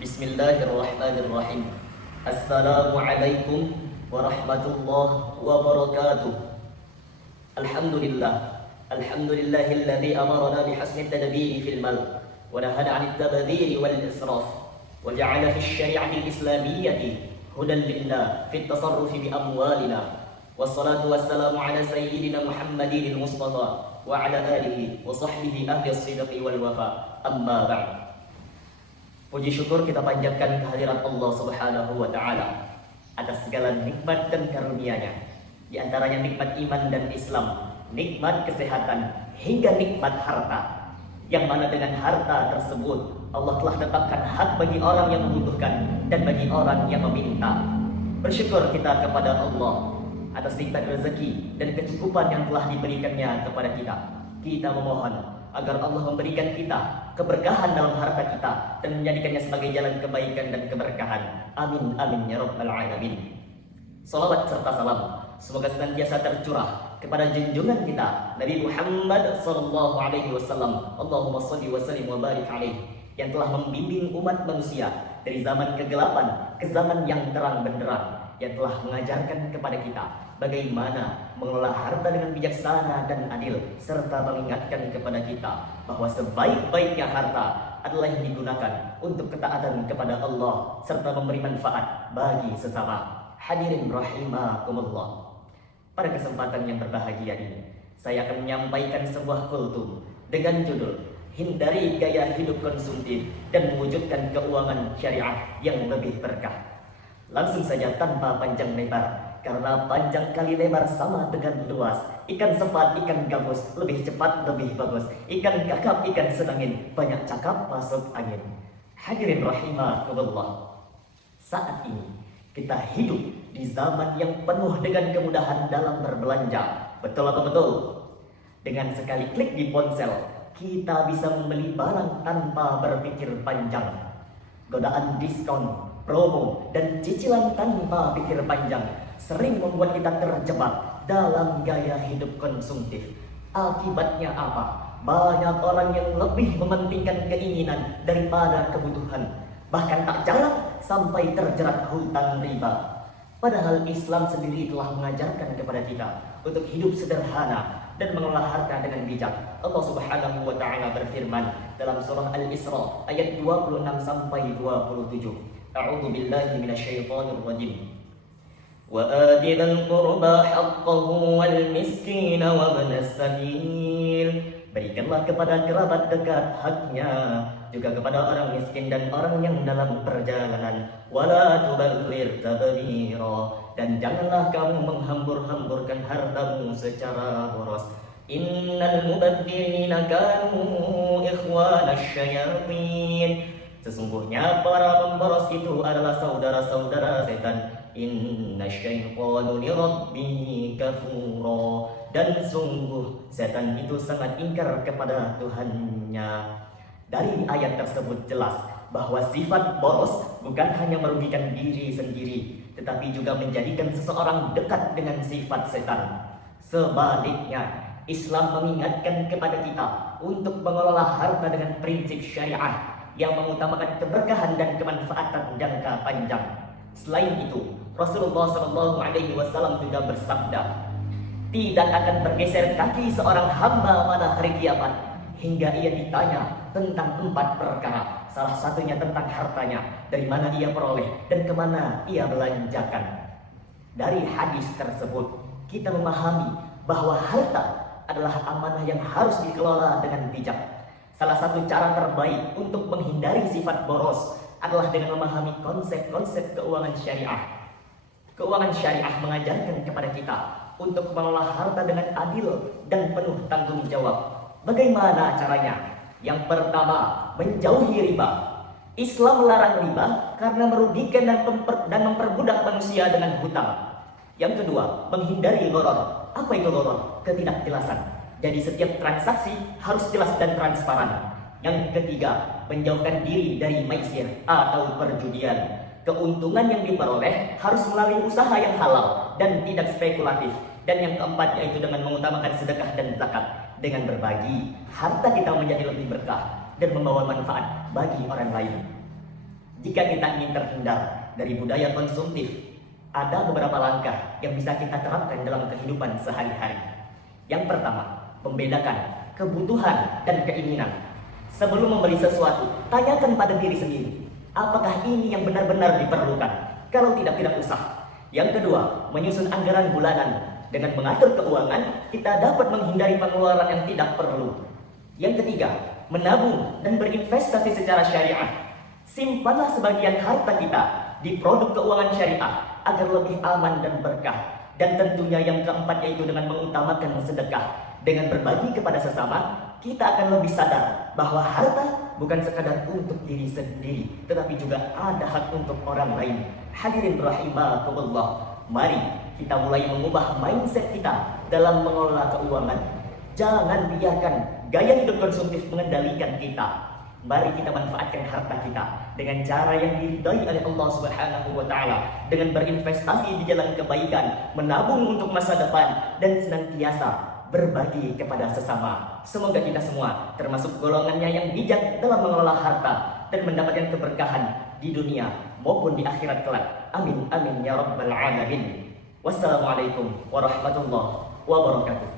Bismillahirrahmanirrahim. Assalamualaikum warahmatullahi wabarakatuh. Alhamdulillah. Alhamdulillahilladzi amarna bihasni tadbiri fil mal wa nahana 'anil tabdhiri wal israf wa ja'ala fish syari'ati al-islamiyyati hudan lillah fit tasarrufi bi amwalina. Wassalatu wassalamu ala sayyidina Muhammadin al-Mustafa wa ala alihi wa sahbihi ahli as-sidqi wal wafa. Amma ba'd. Puji syukur kita panjatkan kehadirat Allah Subhanahu wa Ta'ala atas segala nikmat dan karunia-Nya. Di antaranya nikmat iman dan Islam, nikmat kesehatan, hingga nikmat harta. Yang mana dengan harta tersebut Allah telah tetapkan hak bagi orang yang membutuhkan dan bagi orang yang meminta. Bersyukur kita kepada Allah atas nikmat rezeki dan kecukupan yang telah diberikannya kepada kita. Kita memohon agar Allah memberikan kita keberkahan dalam harta kita dan menjadikannya sebagai jalan kebaikan dan keberkahan. Amin amin ya rabbal alamin. Salawat serta salam semoga senantiasa tercurah kepada junjungan kita Nabi Muhammad sallallahu alaihi wasallam. Allahumma shalli wa sallim wa barik alaihi, yang telah membimbing umat manusia dari zaman kegelapan ke zaman yang terang benderang, yang telah mengajarkan kepada kita bagaimana mengelola harta dengan bijaksana dan adil, serta mengingatkan kepada kita bahwa sebaik-baiknya harta adalah yang digunakan untuk ketaatan kepada Allah serta memberi manfaat bagi sesama. Hadirin rahimakumullah. Pada kesempatan yang berbahagia ini, saya akan menyampaikan sebuah kultum dengan judul Hindari Gaya Hidup Konsumtif dan Mewujudkan Keuangan Syariah yang Lebih Berkah. Langsung saja tanpa panjang lebar, karena panjang kali lebar sama dengan luas. Ikan sepat, ikan gabus, lebih cepat, lebih bagus. Ikan kakap, ikan sedangin, banyak cakap masuk angin. Hadirin rahimakumullah. Saat ini kita hidup di zaman yang penuh dengan kemudahan dalam berbelanja. Betul atau betul? Dengan sekali klik di ponsel, kita bisa membeli barang tanpa berpikir panjang. Godaan diskon, promo, dan cicilan tanpa pikir panjang sering membuat kita terjebak dalam gaya hidup konsumtif. Akibatnya apa? Banyak orang yang lebih mementingkan keinginan daripada kebutuhan. Bahkan tak jarang sampai terjerat hutang riba. Padahal Islam sendiri telah mengajarkan kepada kita untuk hidup sederhana dan mengelola harta dengan bijak. Allah Subhanahu wa Ta'ala berfirman dalam surah Al-Isra ayat 26 sampai 27. A'udzu billahi minasyaitonir rajim. Wa ati dzal qurba haqqahu wal miskin wa ibnas sabil. Berikanlah kepada kerabat dekat haknya, juga kepada orang miskin dan orang yang dalam perjalanan. Wala tubadzir tabdzira, dan janganlah kamu menghambur-hamburkan hartamu secara boros. Innal mubadzirina kanu ikhwanasy syayatin. Sesungguhnya para pemboros itu adalah saudara-saudara setan. Inna syaitanu lirabbihi kafura, dan sungguh setan itu sangat ingkar kepada Tuhannya. Dari ayat tersebut jelas bahwa sifat boros bukan hanya merugikan diri sendiri, tetapi juga menjadikan seseorang dekat dengan sifat setan. Sebaliknya, Islam mengingatkan kepada kita untuk mengelola harta dengan prinsip syariah yang mengutamakan keberkahan dan kemanfaatan jangka panjang. Selain itu, Rasulullah SAW juga bersabda, tidak akan bergeser kaki seorang hamba pada hari kiamat hingga ia ditanya tentang 4 perkara. Salah satunya tentang hartanya, dari mana ia peroleh dan kemana ia belanjakan. Dari hadis tersebut, kita memahami bahwa harta adalah amanah yang harus dikelola dengan bijak. Salah satu cara terbaik untuk menghindari sifat boros adalah dengan memahami konsep-konsep keuangan syariah. Keuangan syariah mengajarkan kepada kita untuk mengelola harta dengan adil dan penuh tanggung jawab. Bagaimana caranya? Yang pertama, menjauhi riba. Islam melarang riba karena merugikan dan memperbudak manusia dengan hutang. Yang kedua, menghindari gharar. Apa itu gharar? Ketidakjelasan. Jadi setiap transaksi harus jelas dan transparan. Yang ketiga, menjauhkan diri dari maisir atau perjudian. Keuntungan yang diperoleh harus melalui usaha yang halal dan tidak spekulatif. Dan yang keempat yaitu dengan mengutamakan sedekah dan zakat. Dengan berbagi, harta kita menjadi lebih berkah dan membawa manfaat bagi orang lain. Jika kita ingin terhindar dari budaya konsumtif, ada beberapa langkah yang bisa kita terapkan dalam kehidupan sehari-hari. Yang pertama, membedakan kebutuhan dan keinginan. Sebelum membeli sesuatu, tanyakan pada diri sendiri, apakah ini yang benar-benar diperlukan? Kalau tidak usah. Yang kedua, menyusun anggaran bulanan. Dengan mengatur keuangan, kita dapat menghindari pengeluaran yang tidak perlu. Yang ketiga, menabung dan berinvestasi secara syariah. Simpanlah sebagian harta kita di produk keuangan syariah agar lebih aman dan berkah. Dan tentunya yang keempat yaitu dengan mengutamakan sedekah. Dengan berbagi kepada sesama, kita akan lebih sadar bahwa harta bukan sekadar untuk diri sendiri, tetapi juga ada hak untuk orang lain. Hadirin rahimakumullah, mari kita mulai mengubah mindset kita dalam mengelola keuangan. Jangan biarkan gaya hidup konsumtif mengendalikan kita. Mari kita manfaatkan harta kita dengan cara yang diridhai oleh Allah Subhanahu wa taala, dengan berinvestasi di jalan kebaikan, menabung untuk masa depan, dan senantiasa berbagi kepada sesama. Semoga kita semua termasuk golongannya yang bijak dalam mengelola harta dan mendapatkan keberkahan di dunia maupun di akhirat kelak. Amin amin ya rabbal alamin. Wassalamualaikum warahmatullahi wabarakatuh.